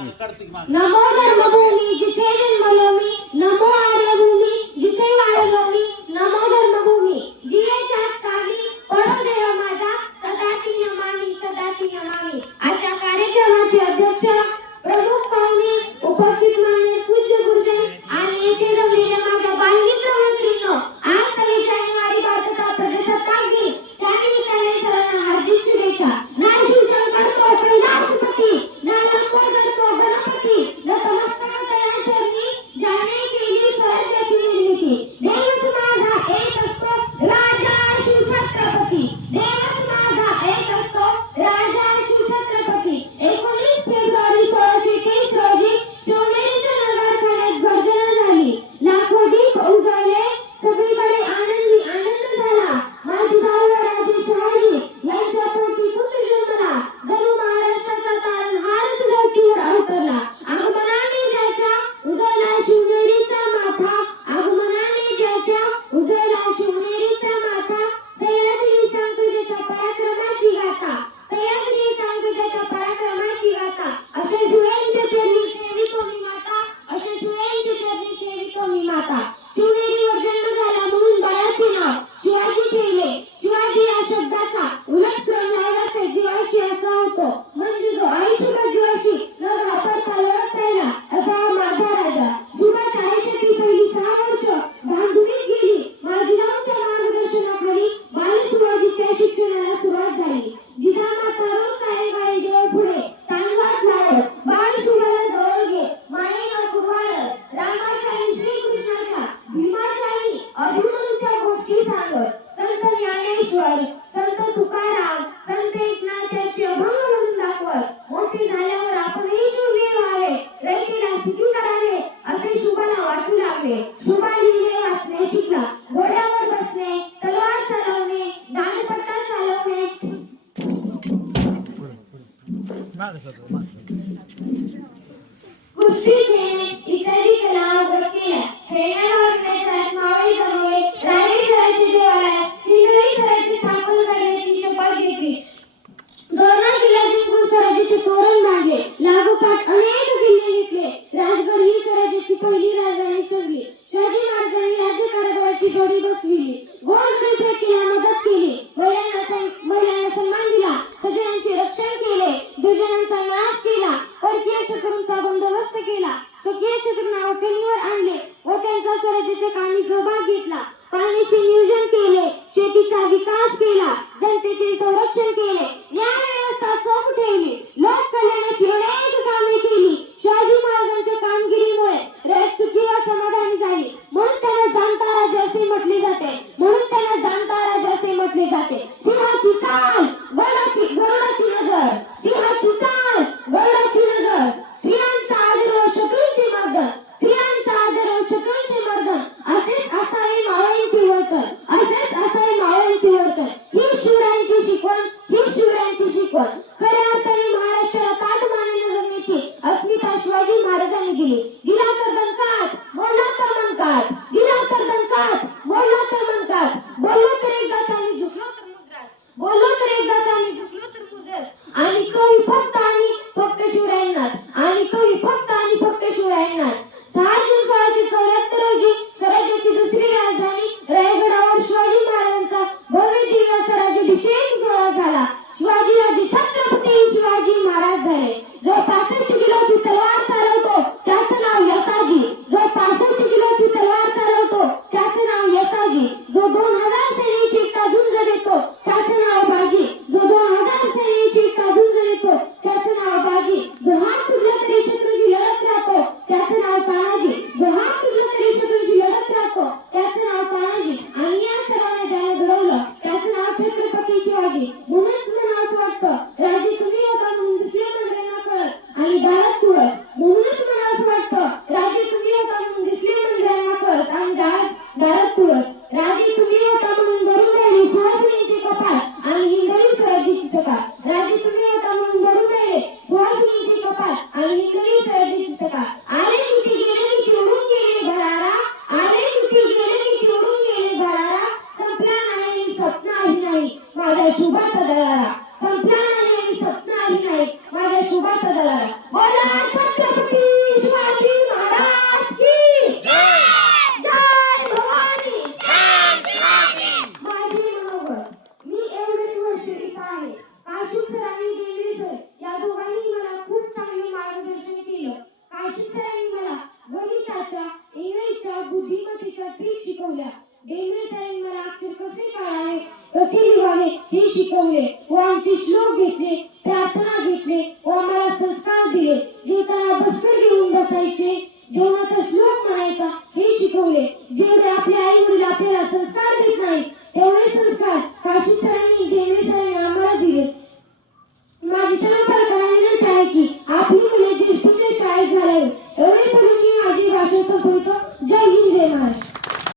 नमो धर्मभूमी जिथे जन्मलो मी, नमो आर्यभूमी जिथे वाढलो मी, नमो धर्मभूमी जिवेच्याच कामी पडो देव माझा, सदा ती नमामि सदा ती नमामि। आजच्या कार्यक्रमाचे अध्यक्ष प्रमुख पाहुणे उपस्थित मान्य पूज्य गुरुजन आणि येथे जमलेल्या माझ्या बालमित्र मैत्रिणींनो, आज 23 जानेवारी भारताचा प्रजासत्ताक दिन, त्यानिमित्ताने सर्वांना हार्दिक शुभेच्छा। ना शिवशंकर तो कैलासपती, ना लंबोदर तो गणपती, नतमस्तक तया चरणी ज्याने केली स्वराज्याची निर्मिती। देवच माझा एक असतो राजा शिवछत्रपती, देवच माझा एक असतो राजा शिवछत्रपती। 19 फेब्रुवारी 1623 रोजी शिवनेरीच्या नगरखान्यात गर्जना झाली, लाखो दीप उजळले, सगळीकडे आनंद झाला। माझीभाऊ राजे शहाजी यांच्या पोटी पुत्र जन्मला, जणू महाराष्ट्राचा तारणहारच धरतीवर अवतरला। आगमनाने ज्याच्या उजळला शिवनेरीचा माथा, आगमनाने ज्याच्या उजळला शिवनेरीचा माथा, सह्याद्री सांगतो ज्याच्या पराक्रमाची गाथा, सह्याद्री सांगतो ज्याच्या पराक्रमाची गाथा। अशा शिवरायांच्या चरणी ठेवितो मी माता, अशा शिवरायांच्या चरणी ठेवितो मी माता। शिवनेरीवर जन्म झाला म्हणून बाळाचे नाव शिवाजी ठेवले, शिवाजी या शब्दाचा उलट क्रम लावला तर जीवाशी असा होतो, म्हणजे जो आयुष्यभर जीवाशी न घाबरता लढत राहिला असा हा माझा राजा। शिवाच्या आयुष्यातली पहिली 6 वर्ष धांदुलीत गेली, माजीरावांच्या मार्गदर्शनाखाली बालशिवाजीच्या शिक्षणाला सुरुवात झाली। जिजामाता रोज सायंकाळी देवापुढे सांगत लावत, बाळ शिवाला जवळ घे, मायेनं कुरवाळत, रामाच्या आणि श्रीकृष्णाच्या, भीमाच्या आणि अर्जुनाच्या गोष्टी सांगत। संत ज्ञानेश्वर, संत तुकाराम, संत एकनाथाचे अभंग म्हणून दाखवत, मोठे झाल्यावर आपणही शूरवीर व्हावे, रयतेला सुखी करावे असे शुभाला वाटू लागले। शुभा लिहिले वाचणे शिकला, घोड्यावर बसणे, तलवार चालवणे, दांडपट्टा चालवणे, कुस्ती खेळणे इत्यादी कला अवगत केल्या। खेळण्यावर मैदानात मावळे जमवले, रायगडाचे देवालय, हिंगोली शहराची स्थापना करण्याची शपथ घेतली, गौरव किल्ल्याचे स्वराज्याचे तोरण बांधले, लागोपाठ अनेक किल्ले घेतले, राजगड ही स्वराज्याची पहिली राजधानी ठरली। शिवाजी महाराजांनी राज्यकारभाराची जोडी बसविली, गोरगरिबांना मदत केली, महिलांना सन्मान दिला, सगळ्यांचे रक्षण केले, दुर्जनांचा नाश केला, परकीय शत्रूंचा बंदोबस्त केला, स्वकीय शत्रूंना ओठणीवर आणले व त्यांचा स्वराज्याच्या कामी सहभाग घेतला, पाण्याचे नियोजन केले, शेतीचा विकास केला, जनतेचे संरक्षण केले, न्याय व्यवस्था चोख ठेवली, लोक कल्याणाची अनेक कामे केली। शिवाजी महाराजांच्या कामगिरीमुळे रयत सुखी व समाधानी झाली, म्हणून त्यांना जाणता राजा असे म्हटले जाते, म्हणून त्यांना जाणता राजा असे म्हटले जाते। सिंहाची चाल गरुडाची नजर, सिंहाची चाल गरुडाची नजर, स्त्रियांचा आदर व शत्रूंचे मर्दन, स्त्रियांचा आदर व शत्रूंचे मर्दन, असेच असावे मावळ्यांचे वर्तन, असेच असावे मावळ्यांचे वर्तन। ही शिवरायांची शिकवण, ही शिवरायांची शिकवण। खऱ्या अर्थाने महाराष्ट्राला ताटमानेने जगण्याची अस्मिता शिवाजी महाराजांनी दिली। दिला तर दणकाट, मोडला तर मनकाट, दिला तर दणकाट, मोडला तर मनकाट, बोललो तर एकदा त्यांनी झुकलो तर मुजरात, बोललो तर एकदा त्यांनी झुकलो तर मुजरात। आणि कवी फक्त आणि फक्त शिवरायांनाच, आणि कवी फक्त आणि फक्त शिवरायांनाच। 6 जून 1674 रोजी स्वराज्याची दुसरी राजधानी रायगडावर शिवाजी महाराजांचा भव्य दिव्य स्वराज्याभिषेक सोहळा झाला। शिवाजी राजे छत्रपती शिवाजी महाराज झाले। जो 65 किलोची तलवार चालवतो त्याचं नाव यसाजी, जो 65 किलोची तलवार चालवतो त्याचं नाव यसाजी, जो 2000 सैनिक एकटा झुंज देतो त्याचं नाव बाजी, जो 2000 सैनिक एकटा झुंज देतो त्याचं नाव बाजी, जो हात तुटला तरी शत्रूची लढत राहतो त्याचं नाव तानाजी, जो हात तुटला तरी शत्रूची लढत राहतो त्याचं नाव तानाजी। आणि या सर्वांना ज्याने घडवलं त्याचं नाव छत्रपती शिवाजी। म्हणूनच मला असं वाटतं राजे तुम्ही होता म्हणून दुसऱ्या मंत्र्यांना कळत आणि दारात तुळस, म्हणूनच मला असं वाटतं राजे तुम्ही होता म्हणून दुसऱ्या मंत्र्यांना कळत आणि दारात तुळस, राजे तुम्ही होता म्हणून भरून राहिले सुहासिनीचे कपाट आणि हिंगोली स्वराज्याची सकाळ, राजे तुम्ही होता म्हणून भरून राहिले सुहासिनीचे कपाट आणि हिंगोली स्वराज्याची सकाळ। आले किती गेले किती उडून गेले भरारा, आले किती गेले किती उडून गेले भरारा, संपला नाही स्वप्नही नाही माझ्या शुभाचा दरारा, संपला नाही स्वप्नही नाही माझ्या शुभाचा दरारा। बोला शिकवले व आमचे श्लोक घेतले